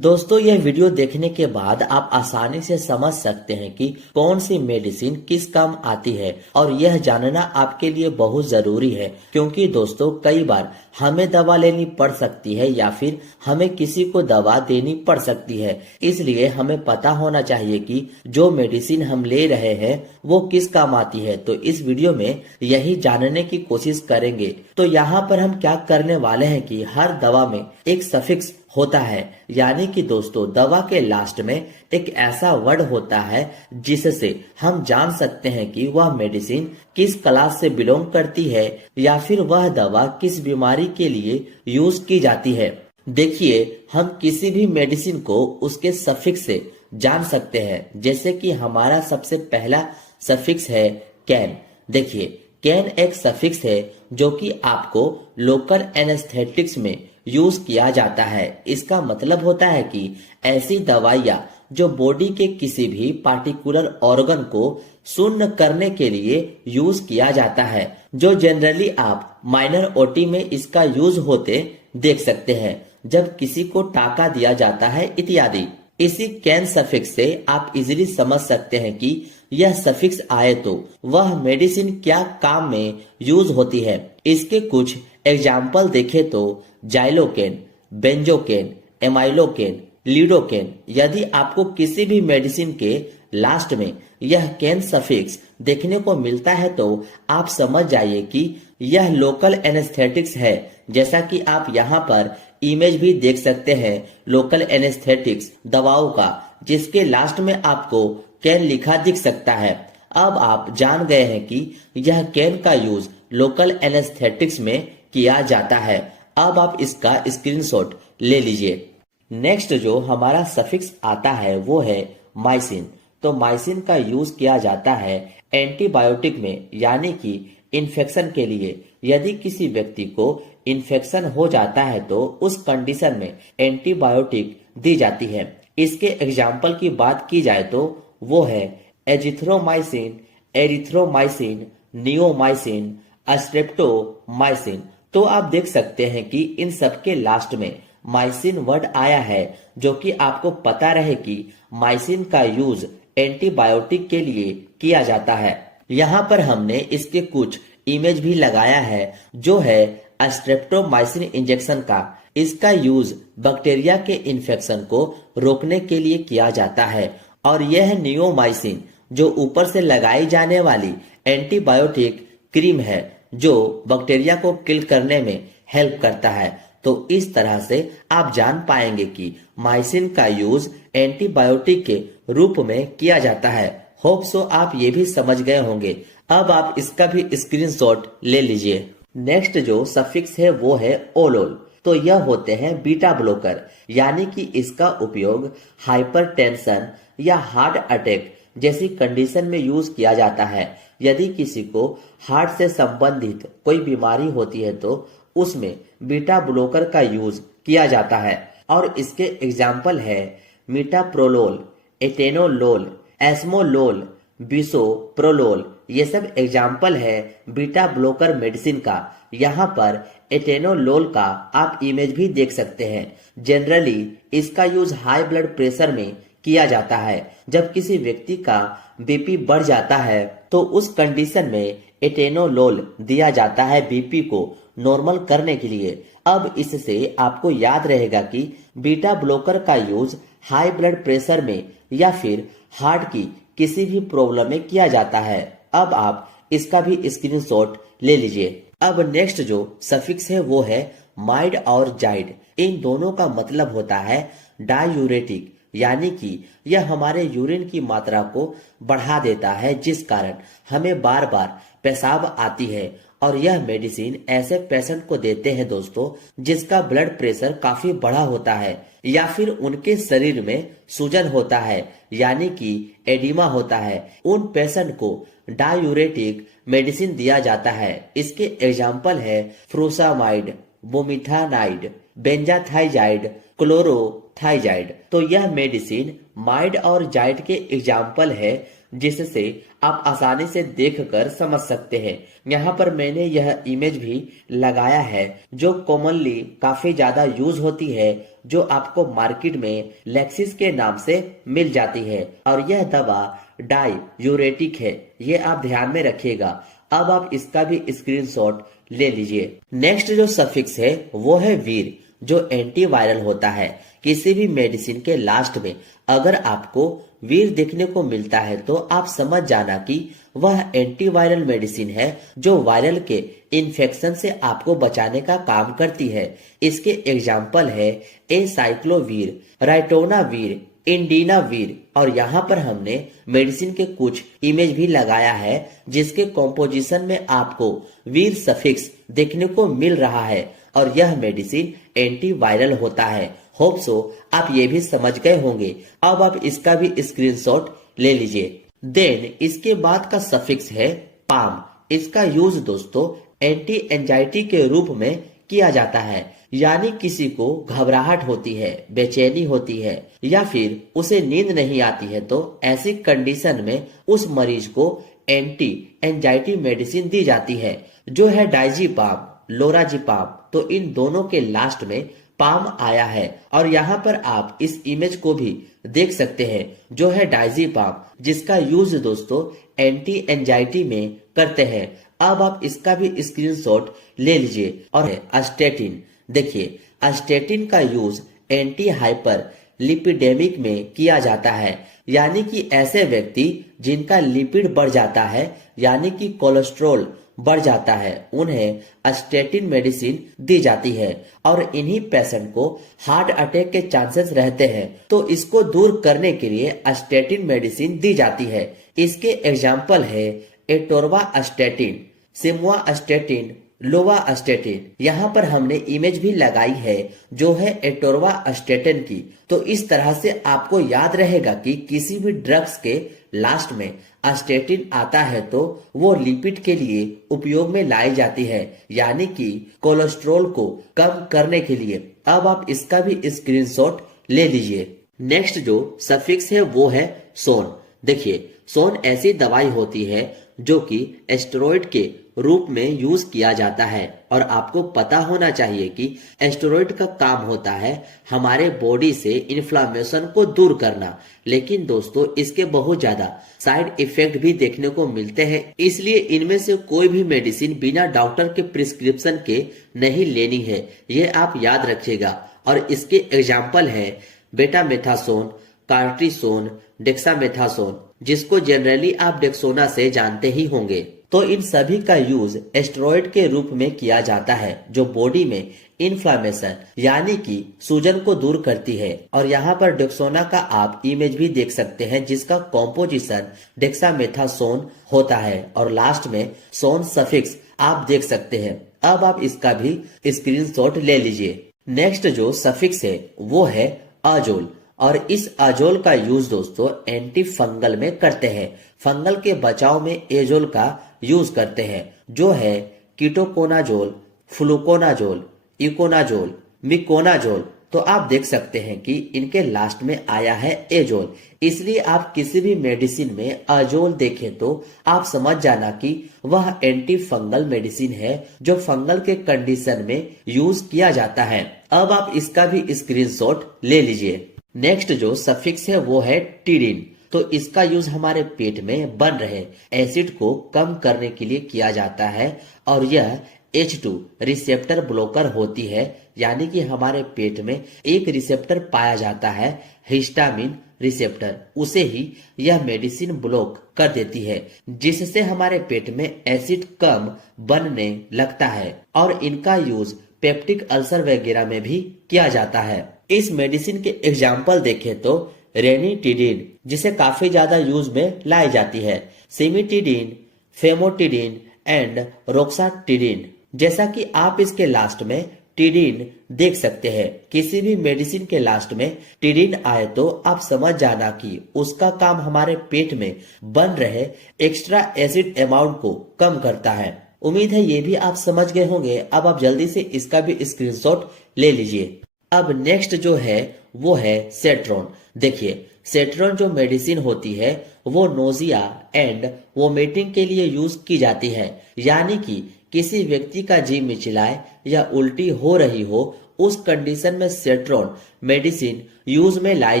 दोस्तों यह वीडियो देखने के बाद आप आसानी से समझ सकते हैं कि कौन सी मेडिसिन किस काम आती है और यह जानना आपके लिए बहुत जरूरी है, क्योंकि दोस्तों कई बार हमें दवा लेनी पड़ सकती है या फिर हमें किसी को दवा देनी पड़ सकती है। इसलिए हमें पता होना चाहिए कि जो मेडिसिन हम ले रहे हैं वो किस काम आती है। तो इस वीडियो में यही जानने की कोशिश करेंगे। तो यहाँ पर हम क्या करने वाले हैं कि हर दवा में एक सफिक्स होता है, यानी कि दोस्तों दवा के लास्ट में एक ऐसा वर्ड होता है जिससे हम जान सकते हैं कि वह मेडिसिन किस क्लास से बिलोंग करती है या फिर वह दवा किस बीमारी के लिए यूज की जाती है। देखिए, हम किसी भी मेडिसिन को उसके सफिक्स से जान सकते हैं। जैसे कि हमारा सबसे पहला सफिक्स है कैन। देखिए, कैन एक सफिक्स है जो कि आपको लोकल एनेस्थेटिक्स में यूज किया जाता है। इसका मतलब होता है कि ऐसी दवाइयाँ जो बॉडी के किसी भी पार्टिकुलर ऑर्गन को शून्य करने के लिए यूज किया जाता है, जो जनरली आप माइनर ओटी में इसका यूज होते देख सकते हैं जब किसी को टाका दिया जाता है इत्यादि। इसी कैन सफिक्स से आप इजीली समझ सकते हैं कि यह सफिक्स आए तो वह मेडिसिन क्या काम में यूज होती है। इसके कुछ एग्जाम्पल देखें तो जाइलोकेन, बेंजोकेन, एमाइलोकेन, लीडोकेन। यदि आपको किसी भी मेडिसिन के लास्ट में यह कैन सफिक्स देखने को मिलता है तो आप समझ जाइए कि यह लोकल एनेस्थेटिक्स है। जैसा कि आप यहाँ पर इमेज भी देख सकते हैं लोकल एनेस्थेटिक्स दवाओं का, जिसके लास्ट में आपको कैन लिखा दिख सकता है। अब आप जान गए हैं कि यह कैन का यूज लोकल एनेस्थेटिक्स में किया जाता है। अब आप इसका स्क्रीनशॉट ले लीजिए। नेक्स्ट जो हमारा सफिक्स आता है वो है माइसिन। तो माइसिन का यूज किया जाता है एंटीबायोटिक में, यानी कि इन्फेक्शन के लिए। यदि किसी व्यक्ति को इन्फेक्शन हो जाता है तो उस कंडीशन में एंटीबायोटिक दी जाती है। इसके एग्जाम्पल की बात की जाए तो वो है एजिथ्रोमाइसिन, एरिथ्रोमाइसिन, नियोमाइसिन, स्ट्रेप्टोमाइसिन। तो आप देख सकते हैं कि इन सब के लास्ट में माइसिन वर्ड आया है, जो कि आपको पता रहे कि माइसिन का यूज एंटीबायोटिक के लिए किया जाता है। यहाँ पर हमने इसके कुछ इमेज भी लगाया है, जो है स्ट्रेप्टोमाइसिन इंजेक्शन का। इसका यूज बैक्टीरिया के इन्फेक्शन को रोकने के लिए किया जाता है। और यह नियोमाइसिन जो ऊपर से लगाई जाने वाली एंटीबायोटिक क्रीम है, जो बैक्टीरिया को किल करने में हेल्प करता है। तो इस तरह से आप जान पाएंगे कि माइसिन का यूज एंटीबायोटिक के रूप में किया जाता है। होप सो आप ये भी समझ गए होंगे। अब आप इसका भी स्क्रीनशॉट ले लीजिए। नेक्स्ट जो सफिक्स है वो है ओलोल। तो यह होते हैं बीटा ब्लॉकर, यानी कि इसका उपयोग हाइपरटेंशन या हार्ट अटैक जैसी कंडीशन में यूज किया जाता है। यदि किसी को हार्ट से संबंधित कोई बीमारी होती है तो उसमें बीटा ब्लॉकर का यूज किया जाता है। और इसके एग्जाम्पल है मीटाप्रोलोल, एटेनोलोल, एस्मोलोल, बिसोप्रोलोल। ये सब एग्जाम्पल है बीटा ब्लॉकर मेडिसिन का। यहाँ पर एटेनोलोल का आप इमेज भी देख सकते हैं। जनरली इसका यूज हाई ब्लड प्रेशर में किया जाता है। जब किसी व्यक्ति का बीपी बढ़ जाता है तो उस कंडीशन में एटेनोलोल दिया जाता है बीपी को नॉर्मल करने के लिए। अब इससे आपको याद रहेगा कि बीटा ब्लॉकर का यूज हाई ब्लड प्रेशर में या फिर हार्ट की किसी भी प्रॉब्लम में किया जाता है। अब आप इसका भी स्क्रीनशॉट ले लीजिए। अब नेक्स्ट जो सफिक्स है वो है माइड और जाइड। इन दोनों का मतलब होता है डायूरेटिक, यानी कि यह हमारे यूरिन की मात्रा को बढ़ा देता है, जिस कारण हमें बार बार पेशाब आती है। और यह मेडिसिन ऐसे पेशेंट को देते हैं दोस्तों जिसका ब्लड प्रेशर काफी बढ़ा होता है या फिर उनके शरीर में सूजन होता है, यानी कि एडिमा होता है। उन पेशेंट को डायूरेटिक मेडिसिन दिया जाता है। इसके एग्जाम्पल है फ्रूसामाइड, बोमिथानाइड, बेंजाथाइजाइड, क्लोरोथाइजाइड। तो यह मेडिसिन माइड और जाइड के एग्जाम्पल है, जिससे आप आसानी से देखकर समझ सकते हैं। यहाँ पर मैंने यह इमेज भी लगाया है जो कॉमनली काफी ज्यादा यूज होती है, जो आपको मार्केट में लेक्सिस के नाम से मिल जाती है, और यह दवा डाययूरेटिक है, ये आप ध्यान में रखिएगा। अब आप इसका भी स्क्रीनशॉट ले लीजिए। नेक्स्ट जो सफिक्स है वो है वीर, जो एंटीवायरल होता है। किसी भी मेडिसिन के लास्ट में अगर आपको वीर देखने को मिलता है तो आप समझ जाना कि वह एंटीवायरल मेडिसिन है, जो वायरल के इन्फेक्शन से आपको बचाने का काम करती है। इसके एग्जाम्पल है एसाइक्लोवीर, राइटोनावीर, इंडिनावीर, और यहाँ पर हमने मेडिसिन के कुछ इमेज भी लगाया है जिसके कॉम्पोजिशन में आपको वीर सफिक्स देखने को मिल रहा है, और यह मेडिसिन एंटीवायरल होता है। होप सो आप ये भी समझ गए होंगे। अब आप इसका भी स्क्रीनशॉट ले लीजिए। देन इसके बाद का सफिक्स है पाम। इसका यूज दोस्तों एंटी एंजाइटी के रूप में किया जाता है, यानी किसी को घबराहट होती है, बेचैनी होती है, या फिर उसे नींद नहीं आती है, तो ऐसी कंडीशन में उस मरीज को एंटी एंजाइटी मेडिसिन दी जाती है, जो है डाइजीपाम, लोराजीपाम। तो इन दोनों के लास्ट में पाम आया है, और यहाँ पर आप इस इमेज को भी देख सकते हैं, जो है डाइजीपाम, जिसका यूज दोस्तों एंटी एंजाइटी में करते हैं। अब आप इसका भी स्क्रीनशॉट ले लीजिए। और है अस्टेटिन। देखिए, अस्टेटिन का यूज एंटी हाइपर लिपिडेमिक में किया जाता है, यानी कि ऐसे व्यक्ति जिनका लिपिड बढ़ जाता है, यानी कि कोलेस्ट्रॉल बढ़ जाता है, उन्हें अस्टेटिन मेडिसिन दी जाती है, और इन्हीं पेशेंट को हार्ट अटैक के चांसेस रहते हैं, तो इसको दूर करने के लिए अस्टेटिन मेडिसिन दी जाती है। इसके एग्जाम्पल है एटोर्वास्टेटिन, सिमुवास्टेटिन, लोवास्टेटिन। यहाँ पर हमने इमेज भी लगाई है जो है एटोर्वास्टेटिन की। तो इस तरह से आपको याद रहेगा कि किसी भी ड्रग्स के लास्ट में अस्टेटिन आता है तो वो लिपिड के लिए उपयोग में लाई जाती है, यानी कि कोलेस्ट्रॉल को कम करने के लिए। अब आप इसका भी स्क्रीनशॉट ले लीजिए। नेक्स्ट जो सफिक्स है वो है सोन। देखिए, सोन ऐसी दवाई होती है जो कि एस्टेरॉइड के रूप में यूज किया जाता है, और आपको पता होना चाहिए कि एस्टेरॉइड का काम होता है हमारे बॉडी से इन्फ्लामेशन को दूर करना। लेकिन दोस्तों इसके बहुत ज्यादा साइड इफेक्ट भी देखने को मिलते हैं, इसलिए इनमें से कोई भी मेडिसिन बिना डॉक्टर के प्रिस्क्रिप्शन के नहीं लेनी है, ये आप याद रखिएगा। और इसके एग्जाम्पल है बेटामेथासोन, कार्टिसोन, डेक्सामेथासोन, जिसको जनरली आप डेक्सोना से जानते ही होंगे। तो इन सभी का यूज एस्टेरॉइड के रूप में किया जाता है, जो बॉडी में इन्फ्लामेशन यानी कि सूजन को दूर करती है। और यहाँ पर डेक्सोना का आप इमेज भी देख सकते हैं, जिसका कॉम्पोजिशन डेक्सामेथासोन होता है, और लास्ट में सोन सफिक्स आप देख सकते हैं। अब आप इसका भी स्क्रीनशॉट ले लीजिए। नेक्स्ट जो सफिक्स है वो है अजोल, और इस अजोल का यूज दोस्तों एंटी फंगल में करते हैं। फंगल के बचाव में एजोल का यूज करते हैं, जो है कीटोकोनाजोल, फ्लूकोनाजोल, इकोनाजोल, मिकोनाजोल। तो आप देख सकते हैं कि इनके लास्ट में आया है एजोल, इसलिए आप किसी भी मेडिसिन में अजोल देखें तो आप समझ जाना कि वह एंटी फंगल मेडिसिन है, जो फंगल के कंडीशन में यूज किया जाता है। अब आप इसका भी स्क्रीनशॉट ले लीजिए। नेक्स्ट जो सफिक्स है वो है टीडिन। तो इसका यूज हमारे पेट में बन रहे एसिड को कम करने के लिए किया जाता है, और यह H2 रिसेप्टर ब्लॉकर होती है, यानी कि हमारे पेट में एक रिसेप्टर पाया जाता है हिस्टामिन रिसेप्टर, उसे ही यह मेडिसिन ब्लॉक कर देती है, जिससे हमारे पेट में एसिड कम बनने लगता है। और इनका यूज पेप्टिक अल्सर वगैरह में भी किया जाता है। इस मेडिसिन के एग्जाम्पल देखें तो रेनिटिडिन, जिसे काफी ज्यादा यूज में लाई जाती है, सिमिटिडिन, फेमोटिडिन एंड रोक्साटिडिन। जैसा कि आप इसके लास्ट में टिडिन देख सकते हैं। किसी भी मेडिसिन के लास्ट में टिडिन आए तो आप समझ जाना कि उसका काम हमारे पेट में बन रहे एक्स्ट्रा एसिड अमाउंट को कम करता है। उम्मीद है ये भी आप समझ गए होंगे। अब आप जल्दी से इसका भी स्क्रीनशॉट ले लीजिए। अब नेक्स्ट जो है वो है सेट्रॉन। देखिए सेट्रॉन जो मेडिसिन होती है वो नोजिया एंड वोमिटिंग के लिए यूज की जाती है, यानी कि किसी व्यक्ति का जी मिचलाए या उल्टी हो रही हो उस कंडीशन में सेट्रॉन मेडिसिन यूज में लाई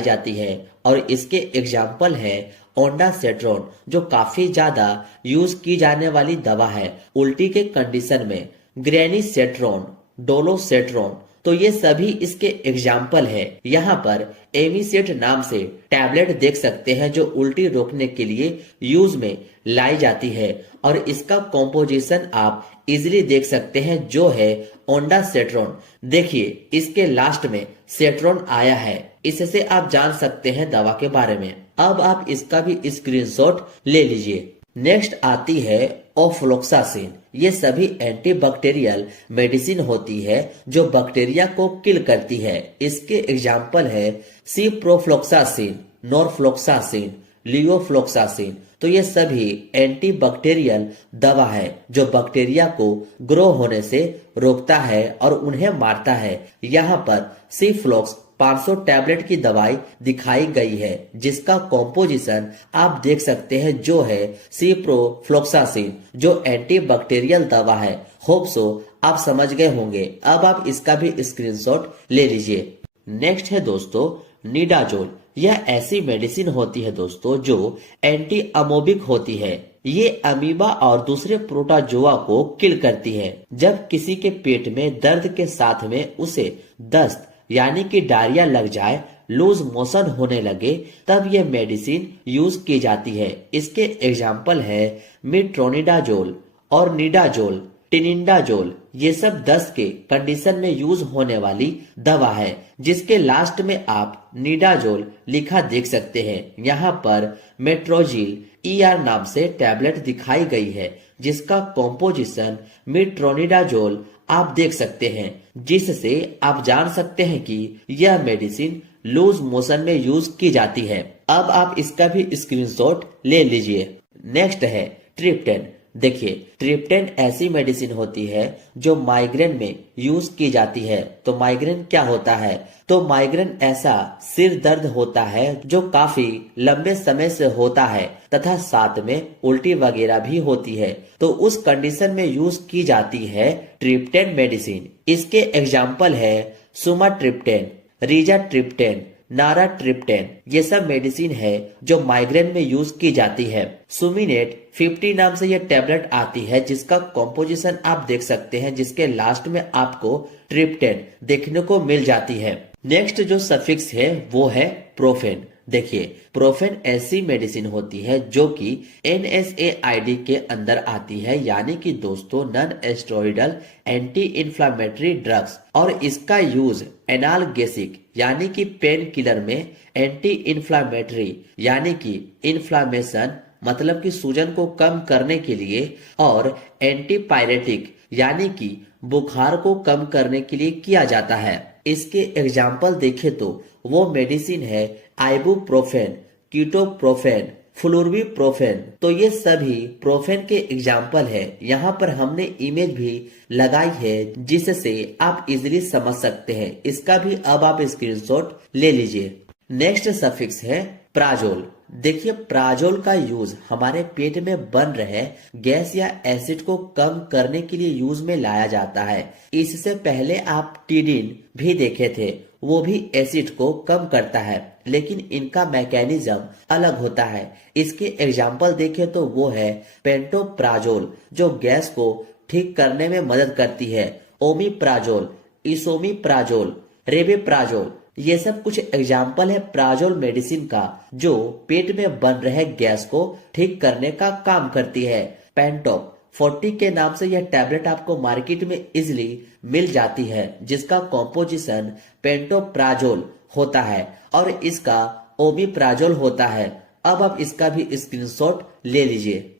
जाती है। और इसके एग्जाम्पल है ओंडासेट्रॉन जो काफी ज्यादा यूज की जाने वाली दवा है उल्टी के कंडीशन में, ग्रेनीसेट्रॉन, डोलोसेट्रॉन, तो ये सभी इसके एग्जाम्पल है। यहाँ पर एमिसेट नाम से टैबलेट देख सकते हैं जो उल्टी रोकने के लिए यूज में लाई जाती है और इसका कॉम्पोजिशन आप इजिली देख सकते हैं जो है ओंडासेट्रॉन। देखिए इसके लास्ट में सेट्रॉन आया है, इससे आप जान सकते हैं दवा के बारे में। अब आप इसका भी स्क्रीनशॉट ले लीजिए। नेक्स्ट आती है ओफ्लोक्सासिन। ये सभी एंटीबैक्टीरियल मेडिसिन होती है जो बैक्टीरिया को किल करती है। इसके एग्जाम्पल है सिप्रोफ्लोक्सासिन, नॉरफ्लोक्सासिन, लियोफ्लोक्सासिन, तो ये सभी एंटीबैक्टीरियल दवा है जो बैक्टीरिया को ग्रो होने से रोकता है और उन्हें मारता है। यहाँ पर सिफ्लॉक्स 500 टैबलेट की दवाई दिखाई गई है जिसका कॉम्पोजिशन आप देख सकते हैं जो है सिप्रोफ्लोक्सासिन जो एंटीबैक्टीरियल दवा है। होप सो आप समझ गए होंगे। अब आप इसका भी स्क्रीनशॉट ले लीजिए। नेक्स्ट है दोस्तों निडाजोल। यह ऐसी मेडिसिन होती है दोस्तों जो एंटी अमोबिक होती है। ये अमीबा और दूसरे प्रोटोजोआ को किल करती है। जब किसी के पेट में दर्द के साथ में उसे दस्त यानी कि डायरिया लग जाए, लूज मोशन होने लगे, तब यह मेडिसिन यूज की जाती है। इसके एग्जाम्पल है मिट्रोनिडाजोल और निडाजोल, टिनिडाजोल। ये सब दस्त के कंडीशन में यूज होने वाली दवा है जिसके लास्ट में आप निडाजोल लिखा देख सकते हैं। यहाँ पर मेट्रोजिल ER नाम से टैबलेट दिखाई गई है जिसका कॉम्पोजिशन मिट्रोनिडाजोल आप देख सकते हैं, जिससे आप जान सकते हैं कि यह मेडिसिन लूज मोशन में यूज की जाती है। अब आप इसका भी स्क्रीनशॉट ले लीजिए। नेक्स्ट है ट्रिप्टेन। देखिए ट्रिप्टेन ऐसी मेडिसिन होती है जो माइग्रेन में यूज की जाती है। तो माइग्रेन क्या होता है? तो माइग्रेन ऐसा सिर दर्द होता है जो काफी लंबे समय से होता है तथा साथ में उल्टी वगैरह भी होती है, तो उस कंडीशन में यूज की जाती है ट्रिप्टेन मेडिसिन। इसके एग्जाम्पल है सुमाट्रिप्टेन, रिजाट्रिप्टेन, नाराट्रिप्टेन। ये सब मेडिसिन है जो माइग्रेन में यूज की जाती है। सुमिनेट 50 नाम से यह टैबलेट आती है जिसका कॉम्पोजिशन आप देख सकते हैं, जिसके लास्ट में आपको ट्रिप्टेन देखने को मिल जाती है। नेक्स्ट जो सफिक्स है वो है प्रोफेन। देखिए प्रोफेन ऐसी मेडिसिन होती है जो कि NSAID के अंदर आती है, यानी कि दोस्तों नॉन एस्टेरॉयडल एंटी इंफ्लेमेटरी ड्रग्स, और इसका यूज एनाल्गेसिक यानी कि पेन किलर में, एंटी इंफ्लेमेटरी यानी कि इन्फ्लामेशन मतलब कि सूजन को कम करने के लिए, और एंटीपायरेटिक यानी कि बुखार को कम करने के लिए किया जाता है। इसके एग्जाम्पल देखें तो वो मेडिसिन है आइबुप्रोफेन, कीटोप्रोफेन, फ्लुर्बिप्रोफेन। तो ये सभी प्रोफेन के एग्जाम्पल है। यहाँ पर हमने इमेज भी लगाई है जिससे आप इजिली समझ सकते हैं। इसका भी अब आप स्क्रीनशॉट ले लीजिए। नेक्स्ट सफिक्स है प्राजोल। देखिए प्राजोल का यूज हमारे पेट में बन रहे गैस या एसिड को कम करने के लिए यूज में लाया जाता है। इससे पहले आप टीडिन भी देखे थे, वो भी एसिड को कम करता है, लेकिन इनका मैकेनिज्म अलग होता है। इसके एग्जाम्पल देखें तो वो है पेंटोप्राजोल जो गैस को ठीक करने में मदद करती है, ओमिप्राजोल, इसोमिप्राजोल, रेबेप्राजोल। ये सब कुछ एग्जाम्पल है प्राजोल मेडिसिन का जो पेट में बन रहे गैस को ठीक करने का काम करती है। पेंटोप 40 के नाम से यह टैबलेट आपको मार्केट में इजिली मिल जाती है जिसका कॉम्पोजिशन पेंटोप्राजोल होता है और इसका ओमिप्राजोल होता है। अब आप इसका भी स्क्रीनशॉट ले लीजिए।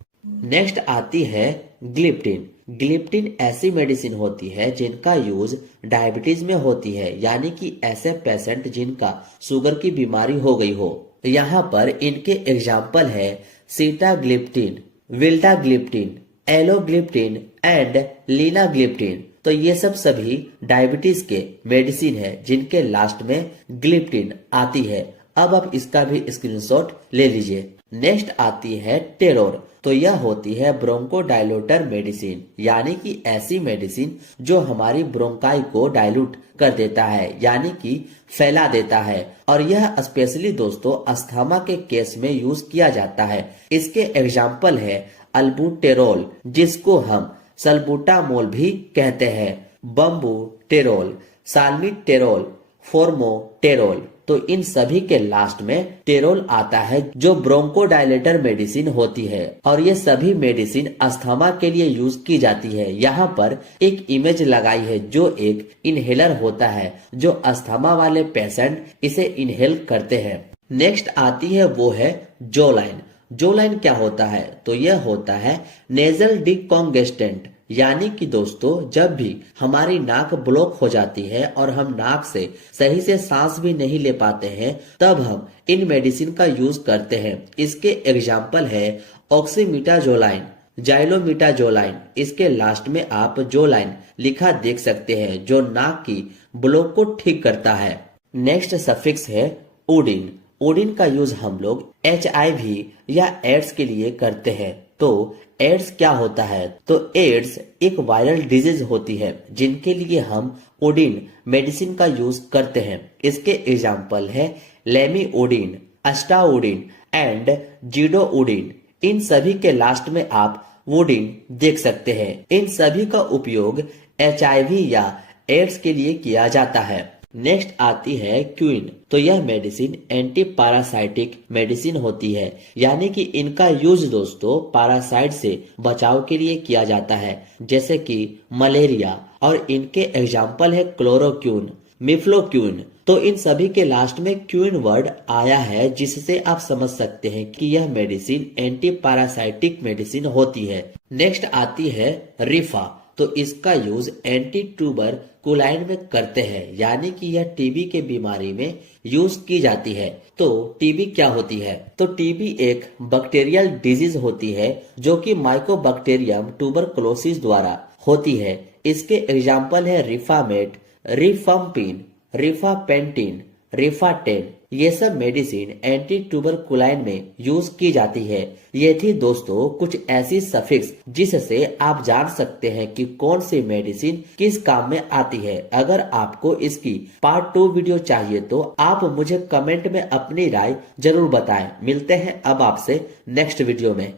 नेक्स्ट आती है ग्लिप्टिन। ग्लिप्टिन ऐसी मेडिसिन होती है जिनका यूज डायबिटीज में होती है, यानी कि ऐसे पेशेंट जिनका शुगर की बीमारी हो गई हो। यहाँ पर इनके एग्जाम्पल है सीटाग्लिप्टिन, विल्टाग्लिप्टिन, एलोग्लिप्टिन एंड लीनाग्लिप्टिन। तो ये सब सभी डायबिटीज के मेडिसिन है जिनके लास्ट में ग्लिप्टिन आती है। अब आप इसका भी स्क्रीनशॉट ले लीजिए। नेक्स्ट आती है टेरोर। तो यह होती है ब्रोंकोडायलेटर मेडिसिन, यानी कि ऐसी मेडिसिन जो हमारी ब्रोंकाई को डायलूट कर देता है, यानी कि फैला देता है। और यह स्पेशली दोस्तों अस्थमा के केस में यूज किया जाता है। इसके एग्जाम्पल है अल्बुटेरोल, जिसको हम सल्बुटामोल भी कहते हैं, बम्बुटेरोल, साल्मीटेरोल, फोर्मोटेरोल। तो इन सभी के लास्ट में टेरोल आता है जो ब्रोंकोडायलेटर मेडिसिन होती है। और ये सभी मेडिसिन अस्थमा के लिए यूज की जाती है। यहाँ पर एक इमेज लगाई है जो एक इनहेलर होता है, जो अस्थमा वाले पेशेंट इसे इनहेल करते हैं। नेक्स्ट आती है वो है जोलाइन। जोलाइन क्या होता है? तो यह होता है नेजल डिकॉन्गेस्टेंट, यानी कि दोस्तों जब भी हमारी नाक ब्लॉक हो जाती है और हम नाक से सही से सांस भी नहीं ले पाते हैं, तब हम इन मेडिसिन का यूज करते हैं। इसके एग्जाम्पल है ऑक्सीमिटाजोलाइन, जाइलोमिटाजोलाइन। इसके लास्ट में आप जोलाइन लिखा देख सकते हैं, जो नाक की ब्लॉक को ठीक करता है। नेक्स्ट सफिक्स है उडिन। उडिन का यूज हम लोग HIV या एड्स के लिए करते हैं। तो एड्स क्या होता है? तो एड्स एक वायरल डिजीज होती है जिनके लिए हम ओडिन मेडिसिन का यूज करते हैं। इसके एग्जाम्पल है लेमीओडिन, अस्टाओडिन एंड जीडोओडिन। इन सभी के लास्ट में आप वोडिन देख सकते हैं। इन सभी का उपयोग HIV या एड्स के लिए किया जाता है। नेक्स्ट आती है क्विन। तो यह मेडिसिन एंटी पैरासाइटिक मेडिसिन होती है, यानी कि इनका यूज दोस्तों पैरासाइट से बचाव के लिए किया जाता है, जैसे कि मलेरिया। और इनके एग्जाम्पल है क्लोरोक्विन, मिफ्लोक्विन। तो इन सभी के लास्ट में क्विन वर्ड आया है, जिससे आप समझ सकते हैं कि यह मेडिसिन एंटी पैरासाइटिक मेडिसिन होती है। नेक्स्ट आती है रिफा। तो इसका यूज एंटी ट्यूबरकुलाइन में करते हैं, यानी कि यह टीबी के बीमारी में यूज की जाती है। तो टीबी क्या होती है? तो टीबी एक बैक्टीरियल डिजीज होती है जो कि माइकोबैक्टीरियम ट्यूबरकुलोसिस द्वारा होती है। इसके एग्जाम्पल है रिफामेट, रिफम्पिन, रिफापेंटिन, रिफाटेन। ये सब मेडिसिन एंटी ट्यूबरकुलाइन में यूज की जाती है। ये थी दोस्तों कुछ ऐसी सफिक्स जिससे आप जान सकते हैं कि कौन सी मेडिसिन किस काम में आती है। अगर आपको इसकी पार्ट 2 वीडियो चाहिए तो आप मुझे कमेंट में अपनी राय जरूर बताएं। मिलते हैं अब आपसे नेक्स्ट वीडियो में।